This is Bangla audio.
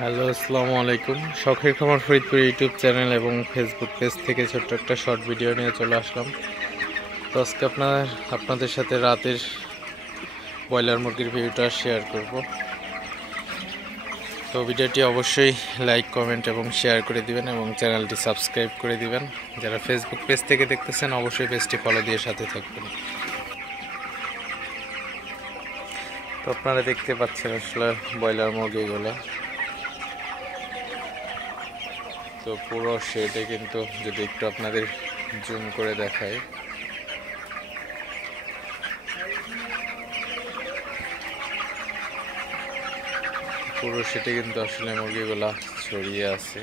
হ্যালো, আসসালামু আলাইকুম। শখের খামার ফরিদপুর ইউটিউব চ্যানেল এবং ফেসবুক পেজ থেকে ছোট্ট একটা শর্ট ভিডিও নিয়ে চলে আসলাম। তো আজকে আপনাদের সাথে রাতের ব্রয়লার মুরগির ভিডিওটা শেয়ার করব। তো ভিডিওটি অবশ্যই লাইক, কমেন্ট এবং শেয়ার করে দিবেন এবং চ্যানেলটি সাবস্ক্রাইব করে দিবেন। যারা ফেসবুক পেজ থেকে দেখতেছেন অবশ্যই পেজটি ফলো দিয়ে সাথে থাকবেন। তো আপনারা দেখতে পাচ্ছেন আসলে ব্রয়লার মুরগিগুলো। তো পুরো শেডে কিন্তু যদি একটু আপনাদের জুম করে দেখাই, পুরো শেডে কিন্তু আসলে মুরগিগুলা ছড়িয়ে আছে।